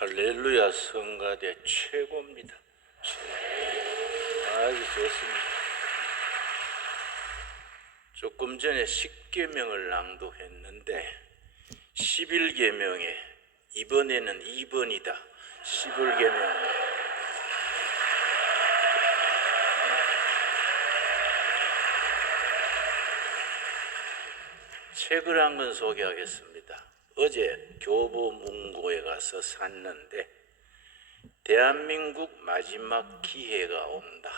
할렐루야. 성가대 최고입니다. 아주 좋습니다. 조금 전에 10계명을 낭독했는데 11계명에 이번에는 2번이다. 11계명. 책을 한 권 소개하겠습니다. 어제 교보문고에 가서 샀는데 대한민국 마지막 기회가 온다.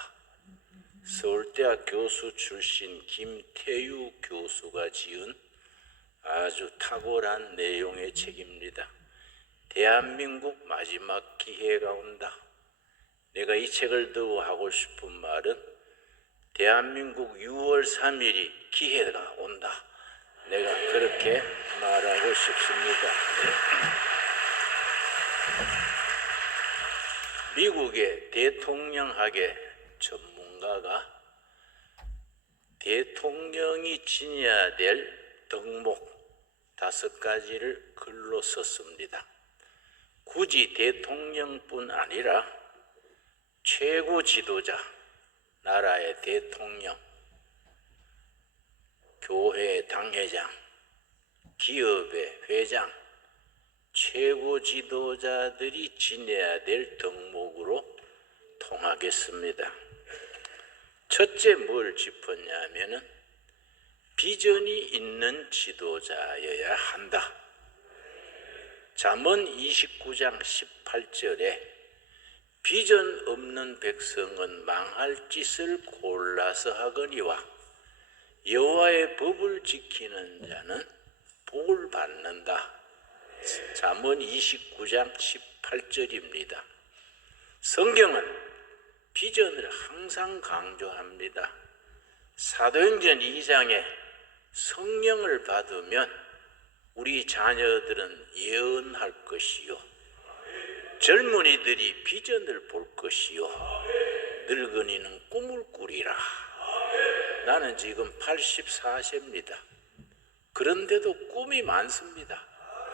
서울대학 교수 출신 김태유 교수가 지은 아주 탁월한 내용의 책입니다. 대한민국 마지막 기회가 온다. 내가 이 책을 두고 하고 싶은 말은 대한민국 6월 3일이 기회가 온다. 내가 그렇게 말하고 싶습니다. 미국의 대통령학의 전문가가 대통령이 지녀야 될 덕목 5가지를 글로 썼습니다. 굳이 대통령뿐 아니라 최고 지도자, 나라의 대통령, 교회의 당회장, 기업의 회장, 최고 지도자들이 지내야 될 덕목으로 통하겠습니다. 첫째 뭘 짚었냐면은 비전이 있는 지도자여야 한다. 잠언 29장 18절에 비전 없는 백성은 망할 짓을 골라서 하거니와 여호와의 법을 지키는 자는 복을 받는다. 잠언 29장 18절입니다. 성경은 비전을 항상 강조합니다. 사도행전 2장에 성령을 받으면 우리 자녀들은 예언할 것이요, 젊은이들이 비전을 볼 것이요, 늙은이는 꿈을 꾸리라. 나는 지금 84세입니다. 그런데도 꿈이 많습니다.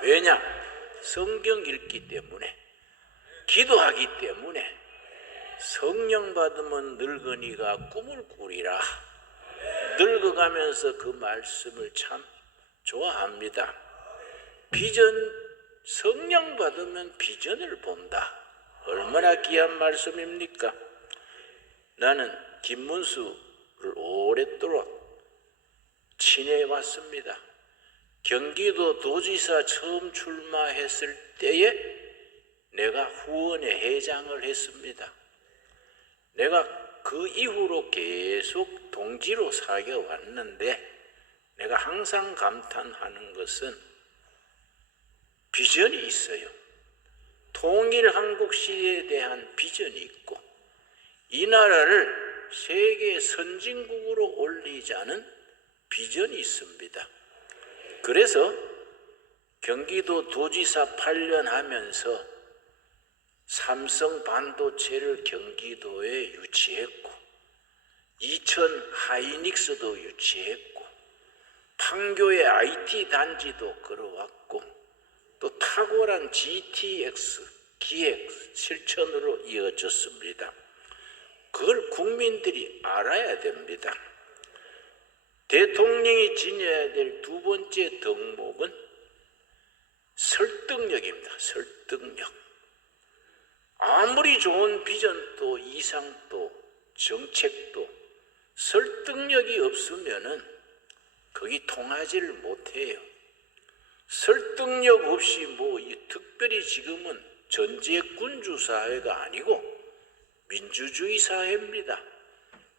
왜냐? 성경 읽기 때문에, 기도하기 때문에. 성령 받으면 늙은이가 꿈을 꾸리라. 늙어가면서 그 말씀을 참 좋아합니다. 성령 받으면 비전을 본다. 얼마나 귀한 말씀입니까? 나는 김문수를 오랫도록 친해왔습니다. 경기도 도지사 처음 출마했을 때에 내가 후원회 회장을 했습니다. 내가 그 이후로 계속 동지로 사귀어왔는데 내가 항상 감탄하는 것은 비전이 있어요. 통일 한국 시대에 대한 비전이 있고 이 나라를 세계 선진국으로 올리자는 비전이 있습니다. 그래서 경기도 도지사 8년 하면서 삼성 반도체를 경기도에 유치했고 이천 하이닉스도 유치했고 판교의 IT 단지도 걸어왔고 또 탁월한 GTX 기획 실천으로 이어졌습니다. 그걸 국민들이 알아야 됩니다. 대통령이 지녀야 될 두 번째 덕목은 설득력입니다. 설득력. 아무리 좋은 비전도 이상도 정책도 설득력이 없으면은 거기 통하지를 못해요. 설득력 없이 특별히 지금은 전제군주 사회가 아니고 민주주의 사회입니다.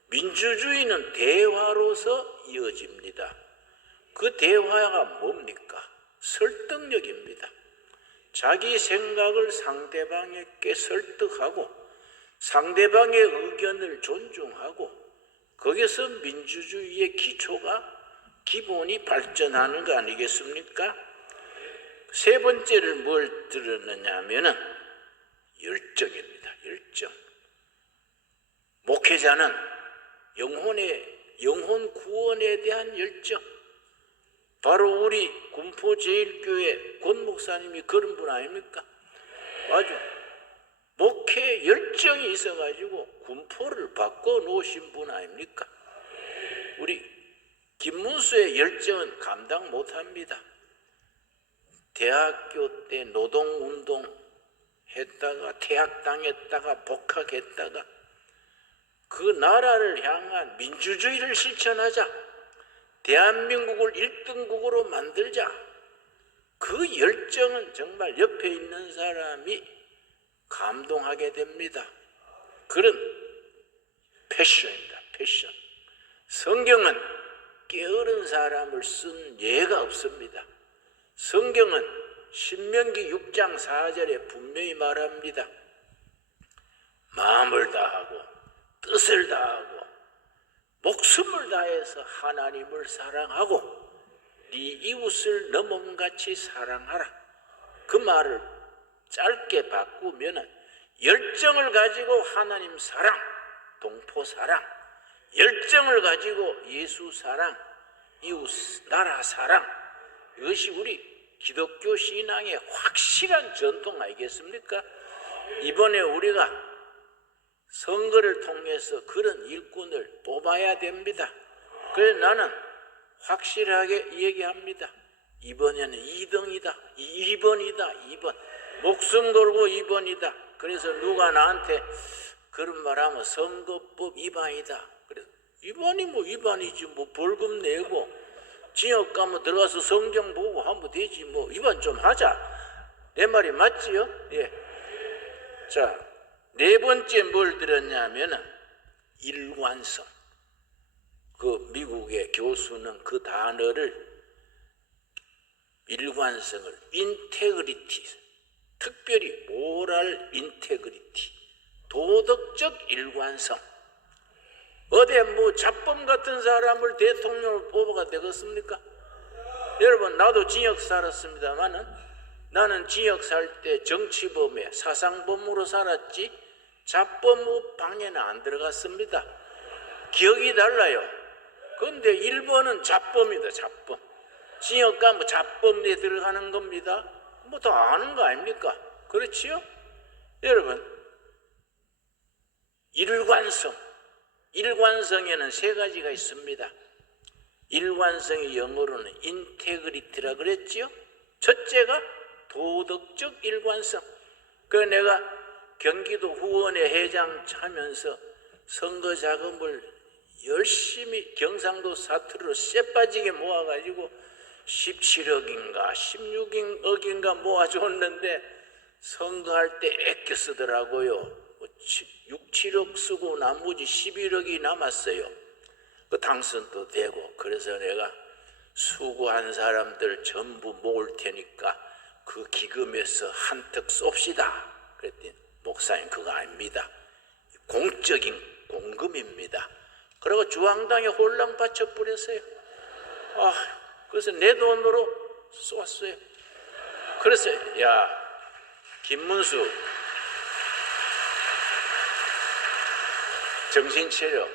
민주주의는 대화로서 이어집니다. 그 대화가 뭡니까? 설득력입니다. 자기 생각을 상대방에게 설득하고 상대방의 의견을 존중하고 거기서 민주주의의 기본이 발전하는 거 아니겠습니까? 세 번째를 뭘 들었느냐 하면은 열정입니다. 열정. 목회자는 영혼 구원에 대한 열정. 바로 우리 군포제일교회 권 목사님이 그런 분 아닙니까? 아주 목회 열정이 있어가지고 군포를 바꿔놓으신 분 아닙니까? 우리 김문수의 열정은 감당 못합니다. 대학교 때 노동운동 했다가 퇴학당했다가 복학했다가 그 나라를 향한 민주주의를 실천하자, 대한민국을 1등국으로 만들자, 그 열정은 정말 옆에 있는 사람이 감동하게 됩니다. 그런 패션입니다. 패션. 성경은 게으른 사람을 쓴 예가 없습니다. 성경은 신명기 6장 4절에 분명히 말합니다. 마음을 다하고 뜻을 다하고 목숨을 다해서 하나님을 사랑하고 네 이웃을 너 몸같이 사랑하라. 그 말을 짧게 바꾸면 열정을 가지고 하나님 사랑, 동포 사랑, 열정을 가지고 예수 사랑, 이웃 나라 사랑, 이것이 우리 기독교 신앙의 확실한 전통 아니겠습니까? 이번에 우리가 선거를 통해서 그런 일꾼을 뽑아야 됩니다. 그래서 나는 확실하게 얘기합니다. 이번에는 2등이다. 2번이다. 2번. 목숨 걸고 2번이다. 그래서 누가 나한테 그런 말하면 선거법 위반이다. 그래서 위반이 뭐 위반이지, 뭐 벌금 내고 지역 가면 들어가서 성경 보고 하면 되지, 뭐 위반 좀 하자. 내 말이 맞지요? 예. 자, 네 번째 뭘 들었냐면은 일관성. 그 미국의 교수는 그 단어를, 일관성을 인테그리티, 특별히 모랄 인테그리티, 도덕적 일관성. 어디 뭐 잡범 같은 사람을 대통령으로 뽑아가 되겠습니까? 여러분, 나도 징역 살았습니다만은 나는 징역 살 때 정치범에 사상범으로 살았지 잡범 방에는 안 들어갔습니다. 기억이 달라요. 그런데 일본은 잡범이다. 잡범. 징역 가면 잡범에 들어가는 겁니다. 뭐 다 아는 거 아닙니까? 그렇지요? 여러분, 일관성. 일관성에는 세 가지가 있습니다. 일관성의 영어로는 인테그리티라 그랬지요? 첫째가 도덕적 일관성. 그 내가 경기도 후원회 회장 하면서 선거 자금을 열심히 경상도 사투리로 쎄빠지게 모아가지고 17억인가 16억인가 모아줬는데 선거할 때 아껴 쓰더라고요. 6, 7억 쓰고 나머지 11억이 남았어요. 그 당선도 되고. 그래서 내가 수고한 사람들 전부 모을 테니까 그 기금에서 한턱 쏩시다. 그랬더니 목사님 그거 아닙니다. 공적인 공금입니다. 그리고 중앙당에 홀랑 바쳐버렸어요. 그래서 내 돈으로 쏘았어요. 그래서 야 김문수 정신 차려.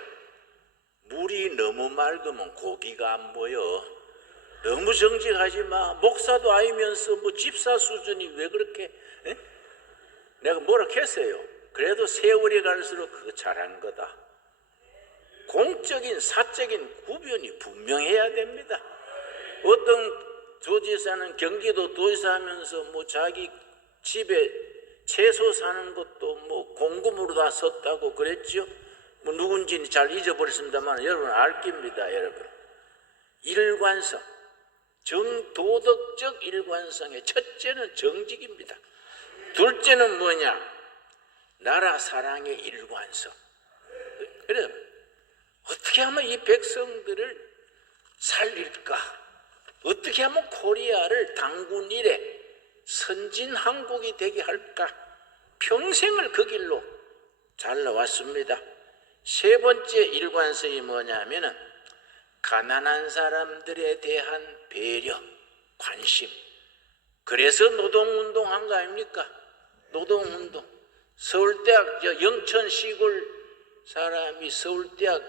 물이 너무 맑으면 고기가 안 보여. 너무 정직하지 마. 목사도 아니면서 뭐 집사 수준이 왜 그렇게 에? 내가 뭐라 했어요. 그래도 세월이 갈수록 그거 잘한 거다. 공적인 사적인 구분이 분명해야 됩니다. 어떤 도지사는 경기도 도지사 하면서 뭐 자기 집에 채소 사는 것도 뭐 공금으로 다 썼다고 그랬죠. 뭐 누군지는 잘 잊어버렸습니다만 여러분 알 겁니다. 여러분, 일관성, 정도덕적 일관성의 첫째는 정직입니다. 둘째는 뭐냐? 나라 사랑의 일관성. 그래 어떻게 하면 이 백성들을 살릴까? 어떻게 하면 코리아를 당군 이래 선진한국이 되게 할까? 평생을 그 길로 잘 나왔습니다. 세 번째 일관성이 뭐냐면은 가난한 사람들에 대한 배려, 관심. 그래서 노동운동한 거 아닙니까? 노동운동. 서울대학 영천 시골 사람이 서울대학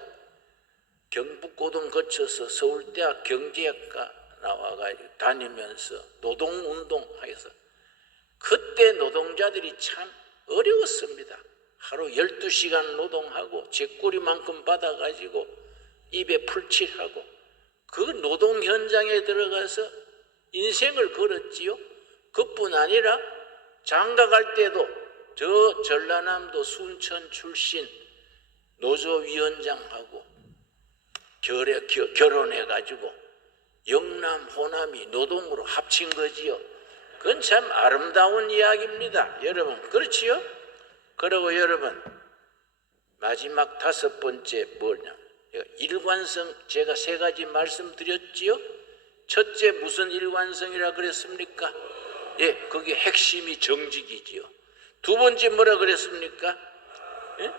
경북고등 거쳐서 서울대학 경제학과 나와가지고 다니면서 노동운동해서 그때 노동자들이 참 어려웠습니다. 하루 12시간 노동하고 쇳കൂ리만큼 받아가지고 입에 풀칠하고 그 노동 현장에 들어가서 인생을 걸었지요. 그뿐 아니라 장가 갈 때도 저 전라남도 순천 출신 노조위원장하고 결혼해가지고 영남 호남이 노동으로 합친 거지요. 그건 참 아름다운 이야기입니다. 여러분 그렇지요? 그리고 여러분 마지막 5번째 뭐냐, 일관성 제가 3가지 말씀드렸지요. 첫째 무슨 일관성이라 그랬습니까? 예, 그게 핵심이 정직이지요. 두 번째 뭐라 그랬습니까? 예?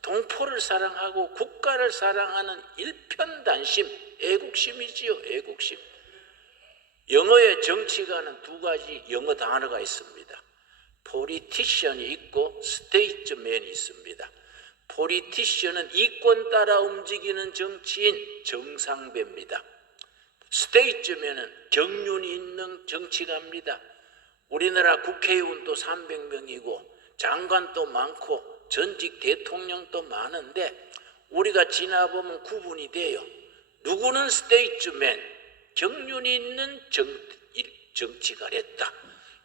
동포를 사랑하고 국가를 사랑하는 일편단심, 애국심이지요. 애국심. 영어의 정치가는 2가지 영어 단어가 있습니다. politician이 있고 statesman이 있습니다. politician은 이권 따라 움직이는 정치인 정상배입니다. statesman은 경륜이 있는 정치가입니다. 우리나라 국회의원도 300명이고 장관도 많고 전직 대통령도 많은데 우리가 지나보면 구분이 돼요. 누구는 스테이트맨, 경륜이 있는 정치가랬다.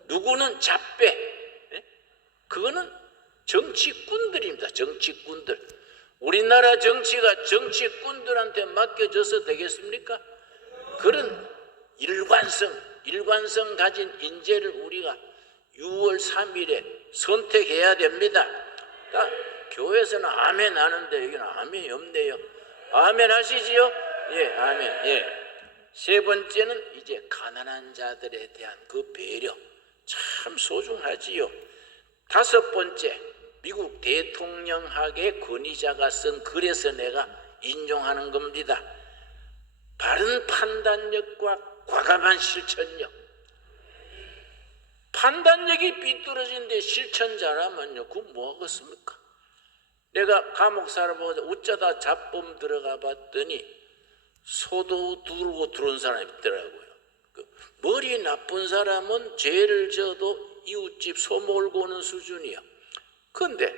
누구는 잡배, 그거는 정치꾼들입니다. 정치꾼들. 우리나라 정치가 정치꾼들한테 맡겨져서 되겠습니까? 그런 일관성 가진 인재를 우리가 6월 3일에 선택해야 됩니다. 교회에서는 아멘 하는데 여기는 아멘이 없네요. 아멘 하시지요? 예, 아멘. 예. 3번째는 이제 가난한 자들에 대한 그 배려 참 소중하지요. 5번째, 미국 대통령학의 권위자가 쓴 글에서 내가 인용하는 겁니다. 바른 판단력과 과감한 실천력. 판단력이 삐뚤어진데 실천 잘하면요, 그거 뭐 하겠습니까? 내가 감옥 살아보자 어쩌다 잡범 들어가 봤더니 소도 두르고 들어온 사람이 있더라고요. 머리 나쁜 사람은 죄를 져도 이웃집 소 몰고 오는 수준이야. 근데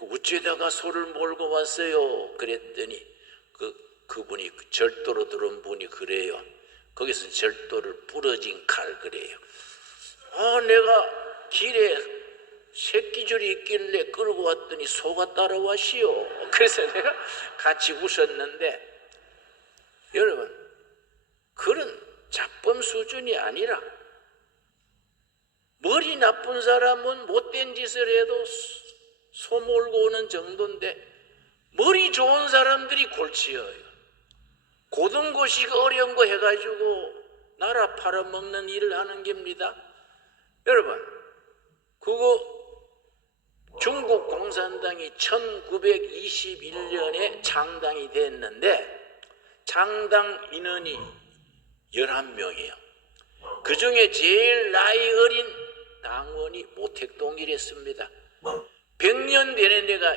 어찌다가 소를 몰고 왔어요? 그랬더니 그분이 절도로 들어온 분이 그래요. 거기서 절도를 부러진 칼 그래요. 내가 길에 새끼줄이 있길래 끌고 왔더니 소가 따라왔시오. 그래서 내가 같이 웃었는데, 여러분 그런 잡범 수준이 아니라 머리 나쁜 사람은 못된 짓을 해도 소 몰고 오는 정도인데 머리 좋은 사람들이 골치여요. 고등 고시 어려운 거 해가지고 나라 팔아먹는 일을 하는 겁니다. 여러분 그거 중국 공산당이 1921년에 창당이 됐는데 창당 인원이 11명이에요. 그 중에 제일 나이 어린 당원이 모택동이랬습니다. 100년 되는 데가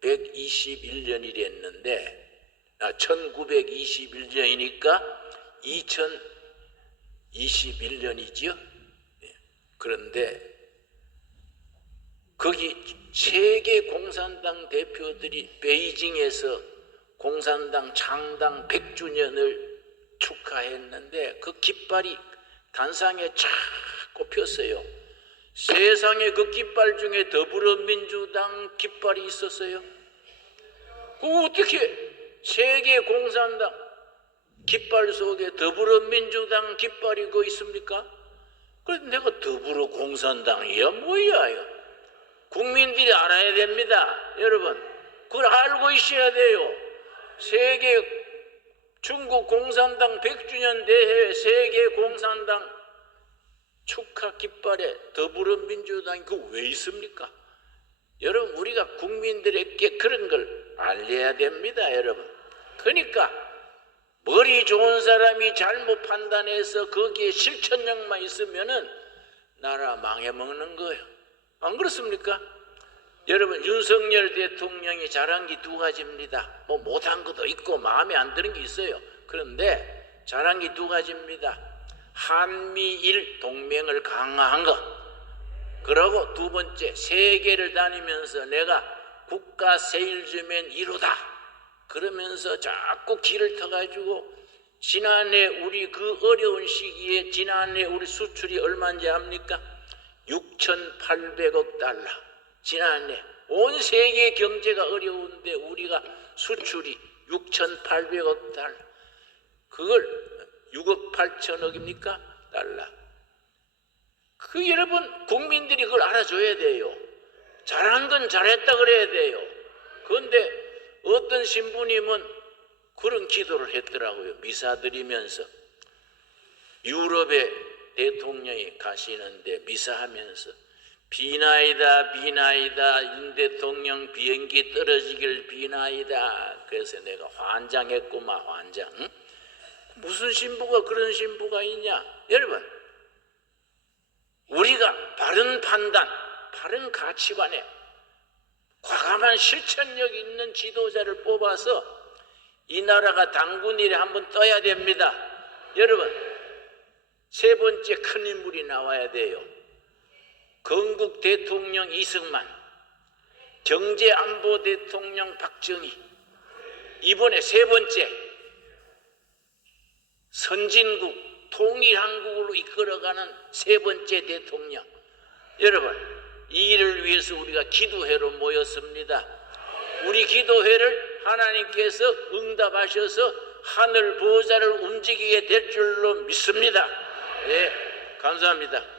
2121년이랬는데 1921년이니까 2021년이지요. 그런데 거기 세계 공산당 대표들이 베이징에서 공산당 창당 100주년을 축하했는데 그 깃발이 단상에 쫙 꼽혔어요. 세상에 그 깃발 중에 더불어민주당 깃발이 있었어요. 그 어떻게 세계 공산당 깃발 속에 더불어민주당 깃발이 그 있습니까? 그래서 내가 더불어공산당이야 뭐야? 국민들이 알아야 됩니다. 여러분 그걸 알고 있어야 돼요. 세계 중국 공산당 100주년 대회 세계 공산당 축하 깃발에 더불어민주당이 그 왜 있습니까? 여러분 우리가 국민들에게 그런 걸 알려야 됩니다. 여러분 그러니까 머리 좋은 사람이 잘못 판단해서 거기에 실천력만 있으면은 나라 망해먹는 거예요. 안 그렇습니까? 여러분 윤석열 대통령이 잘한 게 2가지입니다. 뭐 못한 것도 있고 마음에 안 드는 게 있어요. 그런데 자랑이 두 가지입니다. 한미일 동맹을 강화한 것. 그리고 두 번째, 세계를 다니면서 내가 국가 세일즈맨 1호다. 그러면서 자꾸 길을 터가지고 지난해 우리 그 어려운 시기에 지난해 우리 수출이 얼마인지 압니까? 6,800억 달러. 지난해 온 세계 경제가 어려운데 우리가 수출이 6,800억 달러. 그걸 6억 8천억입니까? 달러. 그 여러분 국민들이 그걸 알아줘야 돼요. 잘한 건 잘했다 그래야 돼요. 그런데 어떤 신부님은 그런 기도를 했더라고요. 미사 드리면서 유럽에 대통령이 가시는데 미사하면서 비나이다 비나이다 윤 대통령 비행기 떨어지길 비나이다. 그래서 내가 환장했구만 환장. 응? 무슨 신부가 그런 신부가 있냐. 여러분 우리가 바른 판단 바른 가치관에 과감한 실천력 있는 지도자를 뽑아서 이 나라가 당군일에 한번 떠야 됩니다. 여러분 세 번째 큰 인물이 나와야 돼요. 건국 대통령 이승만, 경제안보 대통령 박정희, 이번에 세 번째 선진국 통일한국으로 이끌어가는 세 번째 대통령. 여러분 이 일을 위해서 우리가 기도회로 모였습니다. 우리 기도회를 하나님께서 응답하셔서 하늘 보좌를 움직이게 될 줄로 믿습니다. 네, 감사합니다.